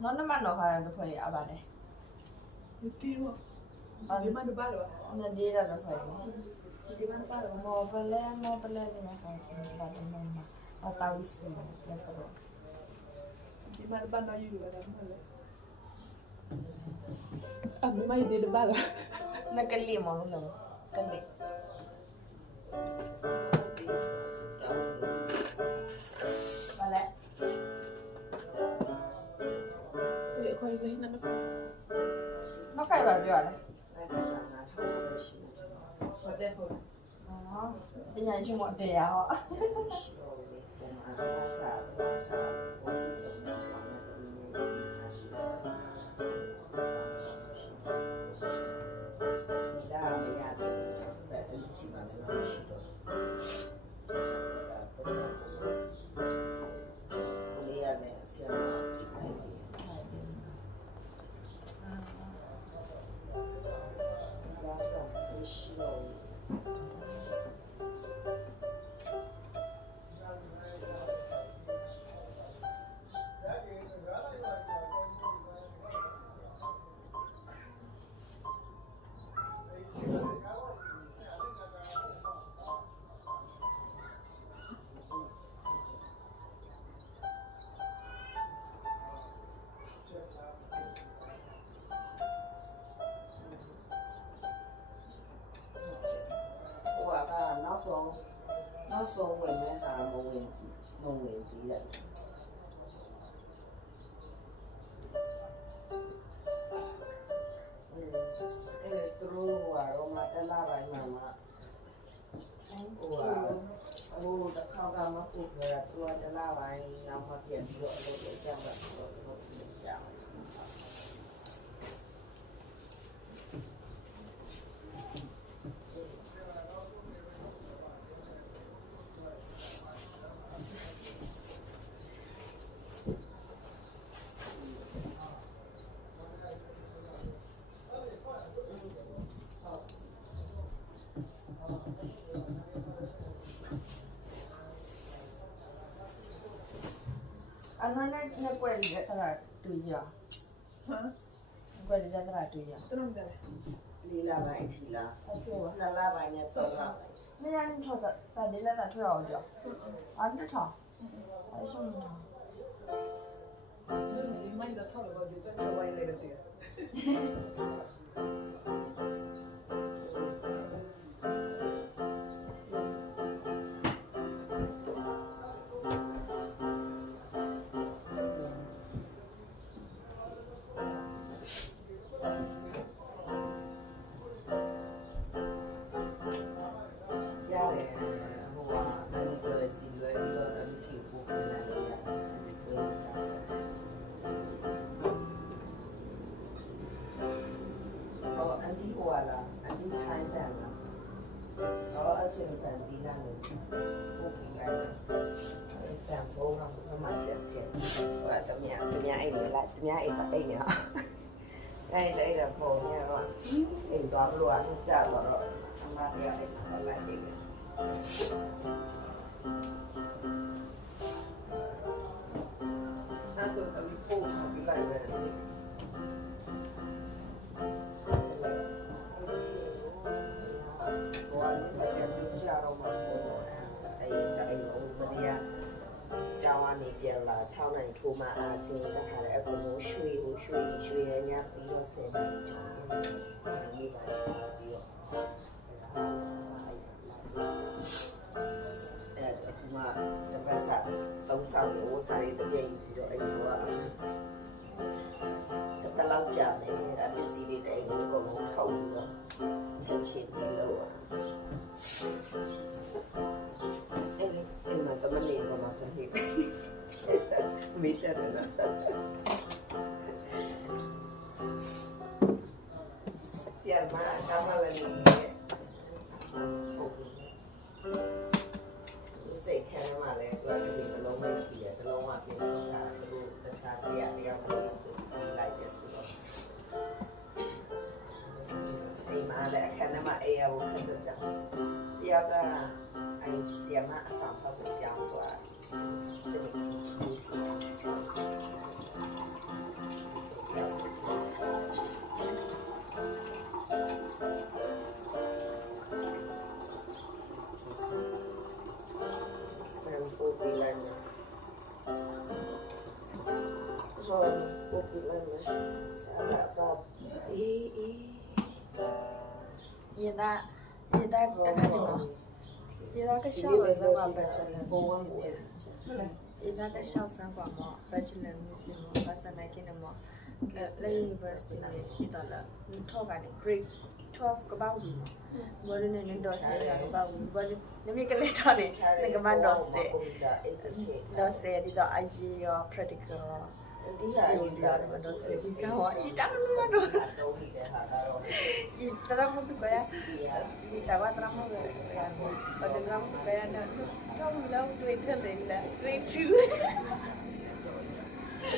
nó mà nó phải là phải à bà này đi mà được ba rồi nó đi là nó phải đi mà ba rồi mò về lên thì nó phải bà nó mà tao đi xuống là cái đó đi mà ba nói gì rồi đó mày đi được ba rồi nó cái liềm mà luôn rồi cái liềm bà lẽ để khoai với nó phải vào rồi đấy ở đây thôi đó bây giờ chung mọi đề họ nó xong rồi mới hà một nghìn tỷ lệ electro aroma tela bai mama ô đã khao ga mà phụ người tua tela bai làm mà tiền rồi để cho bạn rồi chào anh nói nó quay đi ra là từ giờ hả quay đi ra là từ giờ tôi không được đi là bài thì là bài nhà tôi là nên anh cho ta đi là thôi rồi giờ anh cứ cho ai xong rồi mày đã thổi vào được cho quay lại được đây là phổ nha các bạn hình toán luôn chào rồi mà đi ở lại đi ta dùng tấm phụ cho cái này về chào anh đi là chào này thu mà chính ta phải là có một suy thì suy nhá bí nó sẽ bị chọn như vậy bí mà tập ra sao tông sao để ô sai tập dây rồi anh của tập ta lao chạm này đã biết gì để anh còn một thông nữa chân chiến thì lâu em mà tao mới liền mà phải hiểu biết rồi đó xem mà sao mà là mình sẽ khen mà lại tôiจะมีตะลงไม่เขียตะลงว่าเป็นภาษาดูภาษาเสียเรียกมาดูหลายเรื่องสุดไอ้มาแหละแค่นั้นมาเอวขึ้นจะจังเรียกว่าไอ้เสียมาสามพันเป็นยาวกว่าจะมีที่ ပို့ပြီးလိုက်မယ်ဟောပို့ပြီးလိုက်မယ်ဆရာကအေး也大大看什么？也大个小的三管白起来，也大个小三管嘛，白起来没事嘛，把三来给的嘛。来 university 呢，一到了，你talk 啊，你 grade 12个包里嘛，我的那多少个包里，我的那边个来到的，那个蛮多些，多些的到 IG 呀 practical 啊。ဒီဟာ 有的啊，蛮多些，你看我一张那么多， တော့ဒီတဲ့ဟာကတော့ 一张那么多个呀，你查吧，那么多个呀，我的那么多个呀，那他们老对特累了，对猪。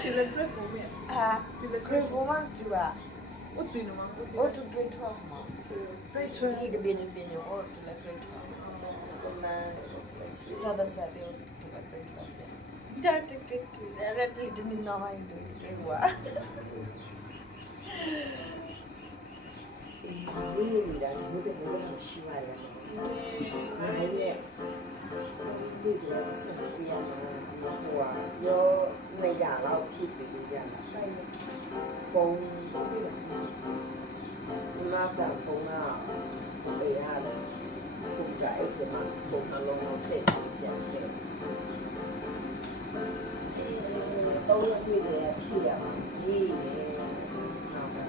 ဒီလိုတွေ့ပုံမြင် 啊，你的 grade 4嘛，对吧？ ဝတ်တင်မှာ 我就 grade 12嘛，grade 12你的别人我就来 grade 12， ကမှန် 叫的啥的就来 grade 12。对，你那玩意对我。အေးနေတာဒီလိုပဲနေရရှိပါတယ်။နိုင်ရဲ့ဒီလိုပဲဆက်ပြရမှာဟိုကရောနေရတော့ဖြစ်ပြီးရတာ။ဖုန်းဒီမှာပြန်ဖုန်းကပေးရတယ်။ဖုန်းကအဲ့ဒီမှာဖုန်းအလုံးလုံးထည့်ကြတယ်။တော့ရတွေ့တယ်ဖြစ်ရမှာရေးတယ်။နောက်ပါ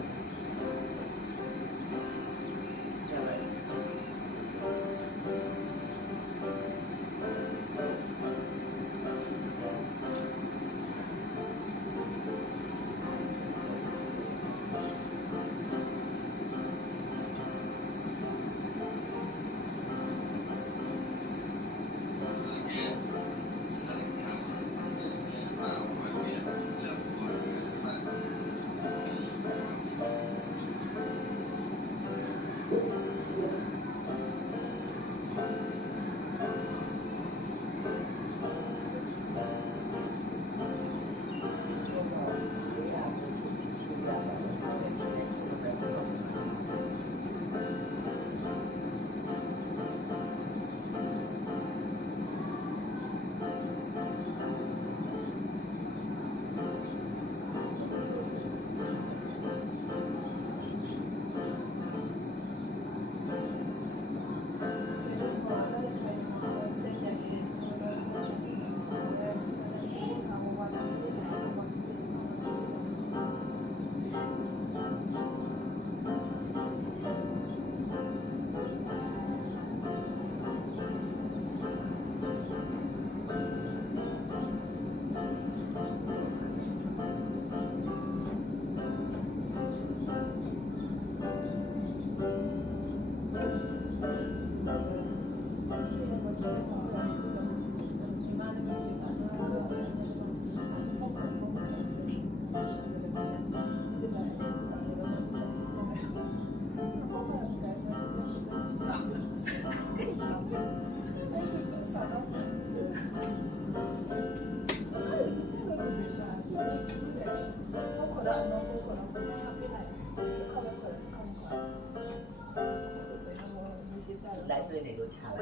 လိုက်တွေ့နေလို့ချလိုက်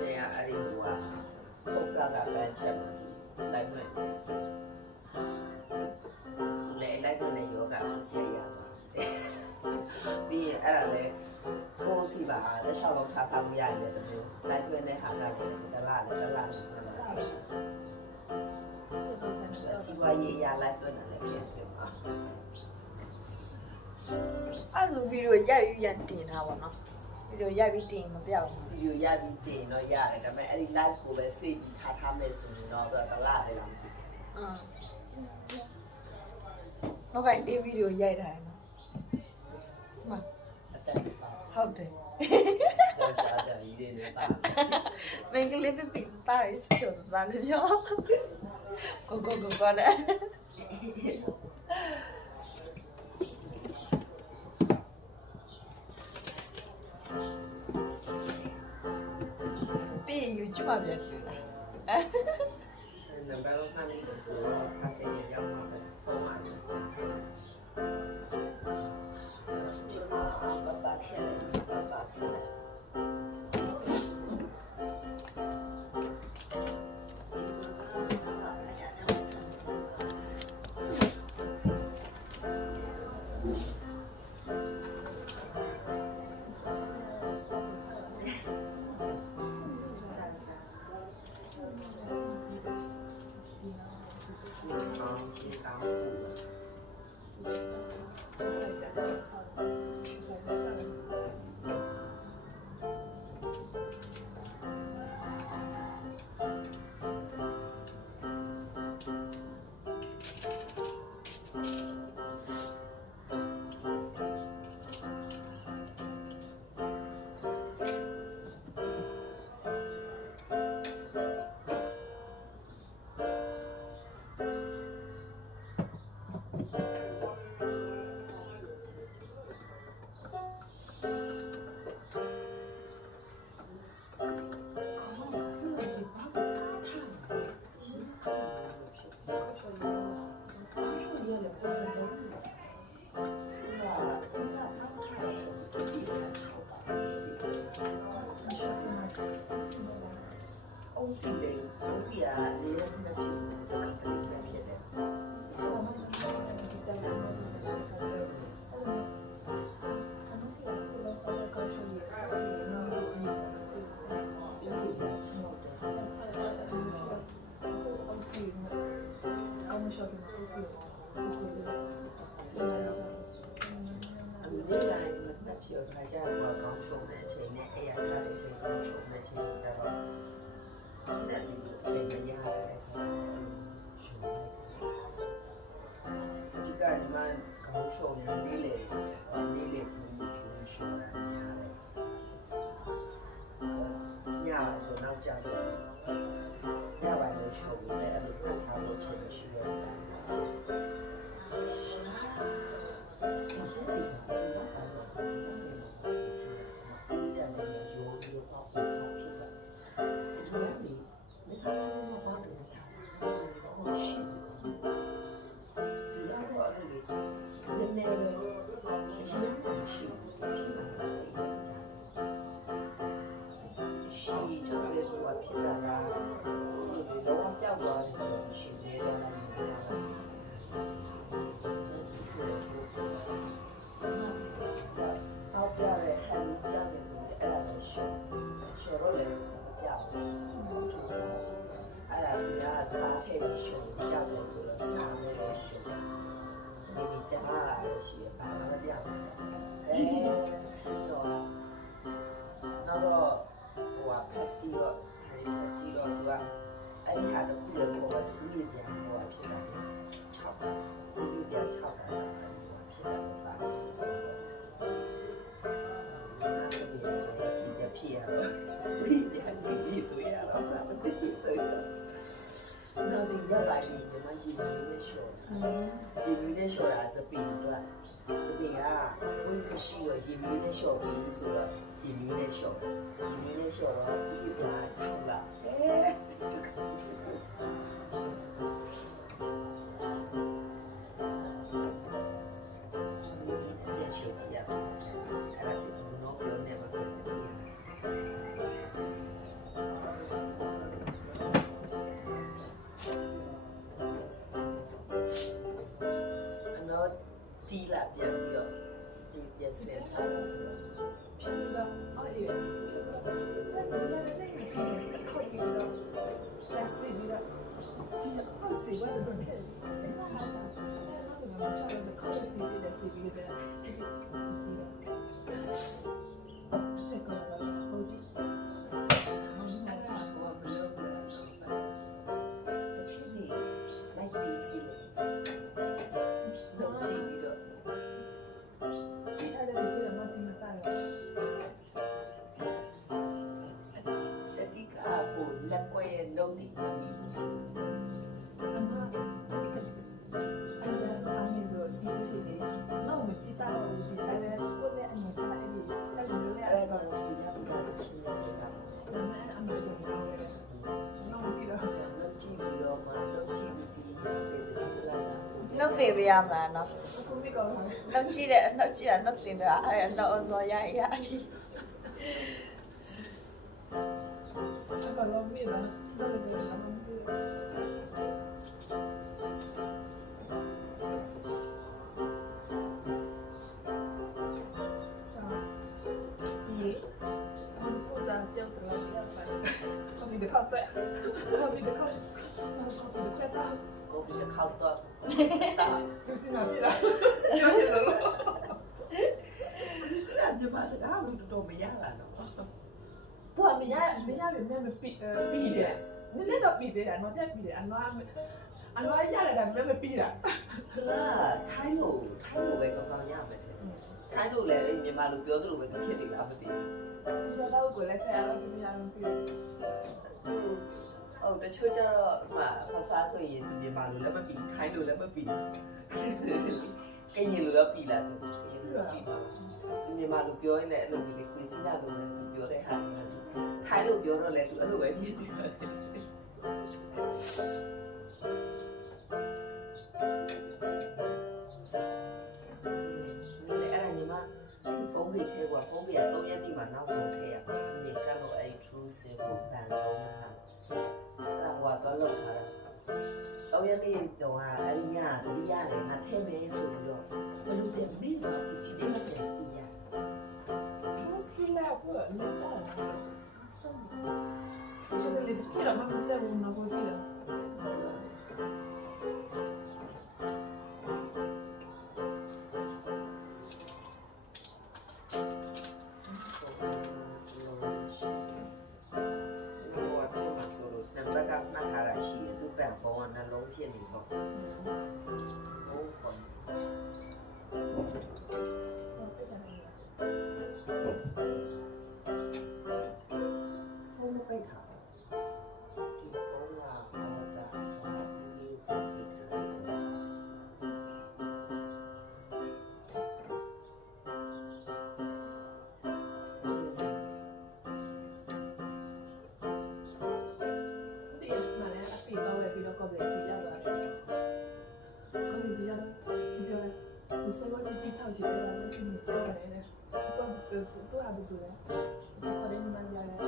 နေရအဲ့ဒီဟိုပုတ်ကကပန်းချက်မှာလိုက်မယ်လေလိုက်မယ်ယောဂကိုဆက်ရပါပြီးရင်အဲ့ဒါလေကိုယ်စီပါတစ်ချောင်းလုံးခါခါမရရင်တမျိုးလိုက်မယ်နဲ့ဟာကတလားစီဝါရေးရလိုက်တွေ့တယ်လည်းပြန်ပြန်ပါ အဲ့လိုဗီဒီယိုရိုက်ပြီးပြန်တင်ထားပါတော့ဗီဒီယိုရိုက်ပြီးတင်မပြဘူး ဗီဒီယိုရပြီးတင်တော့ရတယ်ဒါပေမဲ့အဲ့ဒီ live ကိုပဲစိတ်ပြီးထားမယ်ဆိုရင်တော့တလားလေလား နောက်ကဒီဗီဒီယိုရိုက်ထားတယ်နော်မ အတက်ပါ ဟုတ်တယ် တော့ကြာကြာကြီးတွေလည်းပါ မင်္ဂလိပပိပါရစ်ချိုသားနေရောကိုနဲ့တ မှပြန်ကြည့်တာ နံပါတ်1မိကိုဆိုတော့အစင်းရောက်မှာပဲပုံမှန်ပဲကျမပပခဲပပခဲ ông xì đấy ông xì à lấy nó không được cái này đấy đại gia của con số này chế này ai là để chế con số này chế ra đó để mình chế cái gì hay đấy chỉ cần mà con số này đi lệ cũng chúng số là nhà rồi nào trả được nhà bài được số này là được tham khảo một số sự kiện thì sẽ bị họ đi bắt đầuไม่ทราบว่าบ้านหรือทางโอ้ชิบดีแล้วก็อะไรเน่ๆเลยชิบไม่ชิบพี่มันก็ไม่จ่ายชิจะเป็นว่าพี่ดาราเราว่าเจ้าว่าจะชิบเนี่ยเราไม่ได้真是对那เอาเปล่าเลยให้มีเปล่าเลยဆိုတော့အဲ့ဒါလည်းရှော့တော့လေเปล่าအဲ့ဒါကစားထည့်ပြီးရှုံးပြတယ်ဆိုတော့စားမယ်လို့ရှုံးတယ်ဒီကြားလာရရှိရပါမပြဘူးဆိုတော့တော့ဟိုဖက်ကြည့်တော့ဆိုင်ဖက်ကြည့်တော့သူကအဲ့ဒီဟာတော့ခုလည်းပေါ်ကသူ့ရဲ့ပြန်ဟိုဖြစ်တာ6ပါခုလည်းပြန်6ပါ6ပါဖြစ်တာပါဆိုတော့ဖြစ်ရတော့ဒီပြန်ကြီးတွေ့ရတော့မသိဆိုတော့နောက်ဒီရက်ပိုင်းဒီမှာရှိနေတဲ့ရှော့ဒီနေတဲ့ရှော့ကစပင်တော့စပင်ကဘုရားရှိရဒီနေတဲ့ရှော့ပြီးဆိုတော့ဒီနေတဲ့ရှော့တော့ဒီပြန်ချလာတီးလာပြန်ပြီးတော့ဒီပြန်စင်ထားလို့ဆိုတော့ဖြစ်လာအဲ့ဒီခေါ်ပြီးတော့လက်စီပြီးတော့ဒီအစီဝါတော့တယ်စင်လာတာအဲ့ဒါဆိုတော့ကျွန်တော်ခေါ်ပြီးလက်စီပြီးတော့ဒီတော့ချက်ကောဟုတ်ပြီအဲ့ဒါကိုဘယ်လိုလဲတချင်နေလိုက်တီးကြည့် နှုတ်တင်ပေးရမှာနော် ခုမိကောင်းတယ် နှုတ်ကြည့်တဲ့နှုတ်ကြည့်တာနှုတ်တင်ပေးတာအဲ့ဒါတော့ရပြီ အကောင်မိလားဘာလို့လဲအမေมีเด็กเข้าเตะมีเด็กเข้ามีเด็กเข้าตา ကိုပြီးတစ်ခေါက်တော့ ดูสินะพี่ละยังเห็นแล้วลูก ဒီစရာဒီမှာစကားလို့တော့မရလာတော့ ตัวมีญาเป็นแม่มันปีเดียนี่တော့ปีเดียเนาะแต่ปีเดียอันว่าญาติกันแม่มันปีอ่ะ သူကထိုင်းလို့ပဲကောင်းရမယ်တဲ့ထိုင်းလို့လည်းမြန်မာလိုပြောသလိုပဲသူဖြစ်နေတာမသိဘူး ตัวเราก็เลยแพ้แล้วมีญาติมันปี ဟုတ်တချို့ကျတော့မှဖဆားဆိုရင်သူမြန်မာလိုလည်းမပြီးထိုင်းလိုလည်းမပြီးကရင်လိုလည်းပြီးလာသူကရင်လိုပြီးပါသူမြန်မာလိုပြောရင်လည်းအဲ့လိုဒီခရစ်စနာလိုလည်းသူပြောတဲ့ဟာတွေထိုင်းလိုပြောတော့လည်းသူအဲ့လိုပဲဖြစ်နေတယ်ဖုန်းလေးထဲကဖုန်းလေး3ရက်နေမှနောက်ဆုံးထည့်ရမြေကတော့အဲ့ true simple ဘန်တော့ဟာအဲ့တော့လောက်ထားတာ3ရက်နေတော့အဲ့ဒီညတတိယလည်းငါထည့်မယ်ဆိုပြီးတော့ဘယ်လိုပြန်မင်းတော့ဒီနေ့မှတည်းတည်ရ true สิแล้วก็ไม่ต้องส่งจะได้เลยที่เรามันแต่วันนั้นก็ที่เราဖုန်းကနှလုံးဖြစ်နေပေါ့ဟုတ်ပါဖုန်းပိတ်ထားဒီဖုန်းကဟောတာဒီပိတ်ထားก็เลยสิแล้วก็มีสิแล้วที่ပြောดูใส่ว่าสิที่เท่าสิแล้วไม่ใช่มีเจ้าอะไรนะก็ตัวอาบุตัวก็ได้มันยาแล้ว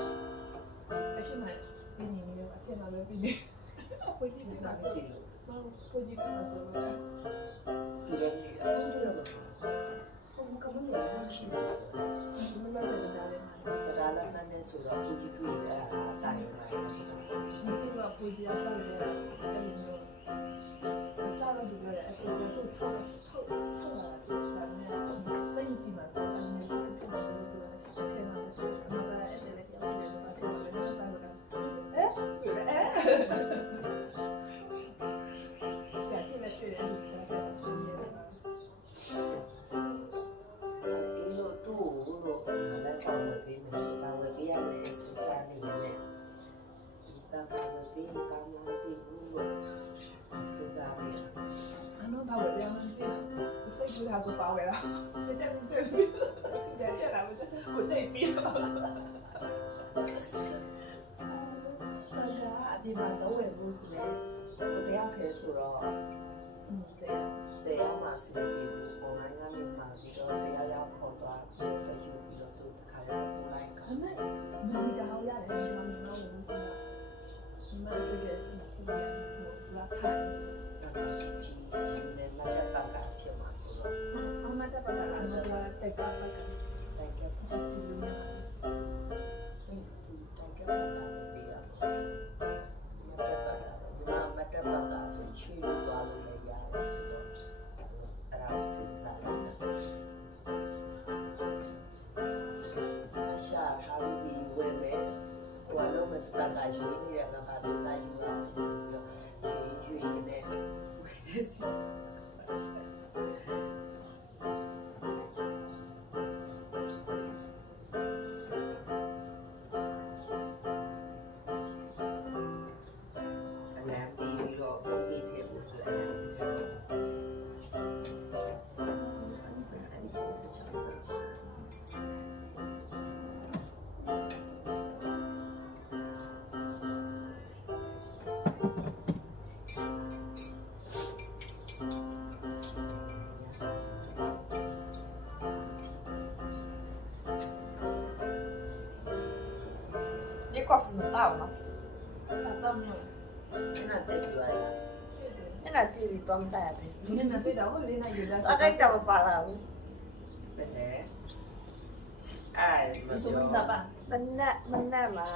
ไอ้ใช่ไหมปีนี้เนี่ยเจ้ามาเลยปีนี้พูดจริงนะสิพูดจริงนะสิသူလည်းအခုတွေ့ရမှာဘုံကမလို့ရရှိတယ်มันมาเสร็จแล้วเลยนะ တရားလည်းမှန်းနေဆိုတော့အခုကြည့်တွေ့ရတာတာရင်လာတယ် ဒီကပူကြီးအစားရတယ်အဲ့လိုမျိုးအစားလို့ပြောရအဲ့ဒါတော့ထုတ်လာတယ်ဒါနဲ့စိတ်ကြည့်မှာစားတယ်မျိုးဖြစ်မှာလို့ပြောတယ်အထင်မှာဆိုတော့မပါအဲ့ဒါလည်းကြောက်တယ်ဘာဖြစ်လဲမပါဘူးဆရာကြည့်လိုက်တွေ့တယ်ဒီကတော့ဆိုရတယ်အေးလို့သူ့ကိုလို့လည်းဆောင်ရပေးမယ်ဘာဝပေးရလဲစဉ်းစားနေရတယ်ဒီကဘာဝပေးကောင်းမှသိဘူးလို့စဉ်းစားနေတယ် အနော်ဘာလို့လဲမသိဘူးစိတ်ကူတာကိုပါဝဲလားကြက်ကြက်ပြီးကြက်လာဘူးကိုကြိတ်ပြီးတော့ အပြင်မှာတော့ဝယ်လို့ဆိုလဲဘယ်ရောက်ခဲဆိုတော့တရားမှာစီးပြီး online ကနေမှာပြီးတော့တရားရောက်ခေါ်သွားပြီးတော့ယူပြီးတော့သူတစ်ခါတော့ပို့လိုက်ခါ အမေမမကြောက်ရတယ်ဒီမှာမလို့ဘူးစီမဒီမှာဆက်ရစီမှာပြန်လို့လာခိုင်း ကြီးနဲ့မတ်တပ်ကဖြစ်မှာဆိုတော့ အမတက်ပါလားအမတက်ပါတိုက်ကပါက တိုက်ကပ် ဒီလိုမျိုး တိုက်ကပ်ပါပြီးရမတ်တပ်ကဆိုချွေးလို့သွားလို့လည်းရတယ်ဆိုတော့အဲ့ဒါကိုစဉ်းစားလိုက်တာအရှာထားပြီးဝယ်မယ်ဟိုအလုံးမစတာကရွေးနေရမှာပါလို့စာယူရအောင်ဆိုတော့ရွေးနေတယ်ဝယ်နေစီ coffee မတောက်နော် တော့မလို့ 那得对呀。 အဲ့ဒါကြည့်ပြီးတော့မတိုက်ရတယ် နင်နဖေးတော့ဟိုလေးနိုင်ရတာ အတိုက်တော့မပါလာဘူး 对嘞。哎， မစုံစပ်ပါ မနက်မှာ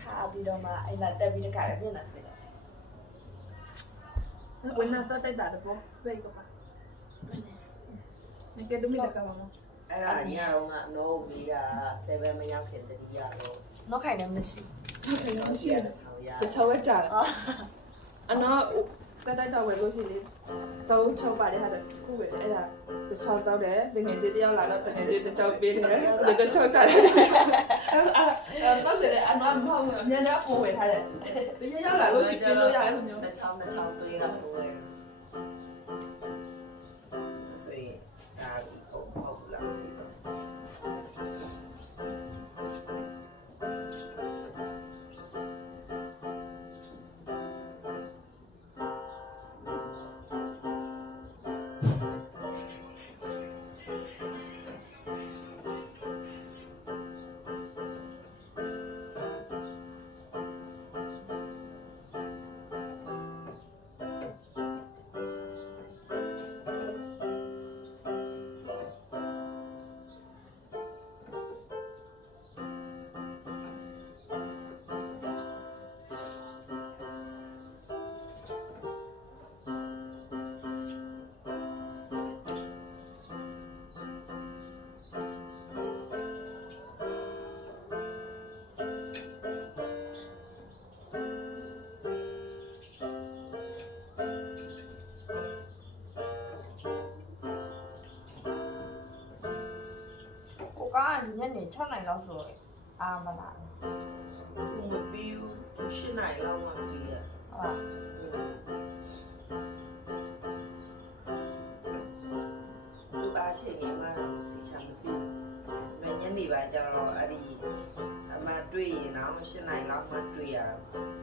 ထားပြီးတော့မှအဲ့ဒါတက်ပြီးတခါလည်းပြင်လာတယ် ဝင်လာတော့တိုက်တာတော့ဝေးကပါငါကဒမီတကပါမ အဲ့ဒါညတော့ကတော့မီးက7မရောက်ခင်တတိယတော့ နောက်ခိုင်လည်းမရှိ ရှိရ တချောင်းရ တချောဝဲကြာအနော်ကတိုက်တော့ဝယ်လို့ရှိလေတော့ချောပါတယ်ဟာခုဝယ်အဲ့ဒါတချောတောက်တယ်ငငယ်ကြီးတယောက်လာတော့ငငယ်ကြီးတချောပေးတယ်လေတချောကြတယ်တော့ဆိုလေအနော်မဟုတ်ဘူးအများကြီးပို့ဝယ်ထားတယ်တရရောက်လာလို့ရှိပြလို့ရတယ်လို့မျိုး တချောင်းတွေးတာလို့လေဆိုရင်ဒါဟုတ်လား ကိုကဒီညနေ6နိုင်လောက်ဆိုရင်အာမလာဘူး မပြီးဘူး8နိုင်လောက်မှပြီးရ ဟုတ်လား သူအားချိန်နေမှတော့ဒီချမ်းမသိဘူးညနေပါကြတော့အဲ့ဒီအမတွေ့ရင်တော့8နိုင်လောက်မှတွေ့ရတာ က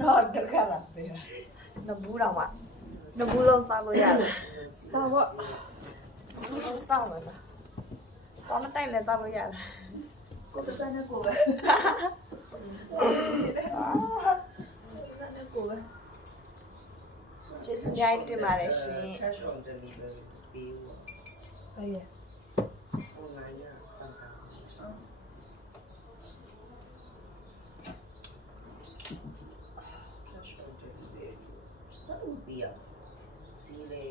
တော့တခါလာပဲနဘူးတော့မှနဘူးလုံးစားလို့ရတယ်ဒါပေါ့စားမယ်လားဘာမတိုက်လဲစားလို့ရတယ် ကိုပစံနဲ့ကိုပဲ ကိုပဲ ကျေးဇူးများတင်ပါတယ်ရှင် cash on delivery ပေးဖို့ ဟုတ်ရဲ့ online ရပန်တာ cash on delivery ဘာလို့ပြရစီလေ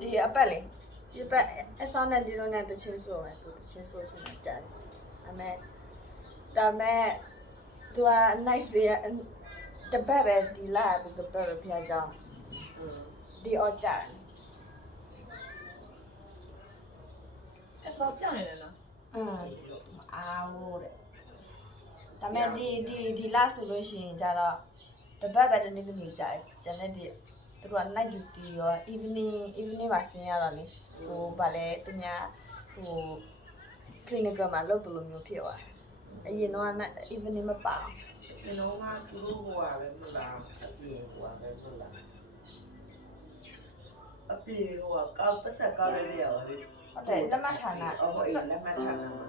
ဒီအပတ်လေဒီအပတ်အသောနဲ့ဒီလိုနဲ့တချင်းဆိုမယ်သူတချင်းဆိုချင်တယ်ကြားတယ်ဒါမဲ့သူက nice ရတပတ်ပဲဒီလာသူတပတ်ပဲဖျားကြောင်းဒီအော်ကြတယ် အဲ့တော့ပြောင်းနေတယ်နော် အားလို့တဲ့ ဒါမဲ့ဒီလာဆိုလို့ရှိရင်ကြတော့တပတ်ပဲတနေ့ကနေကြတယ်ကျန်တဲ့ဒီသူက night duty ရော evening မှာဆင်းရတော့လေဟိုဗာလဲသူများဟို clinical မှာလုပ်တယ်လို့မျိုးဖြစ်သွားအရင်တော့ evening မပါအောင် ကျွန်တော်ကသူတို့ဟိုကပဲမလားအပြေဟိုကပဲမလားအပြေဟိုကကောက်ပတ်ဆက်ကောက်ရတဲ့ရောလေ ဟုတ်တယ်လက်မှတ်ဌာန အော်အေးလက်မှတ်ထားတာမှာ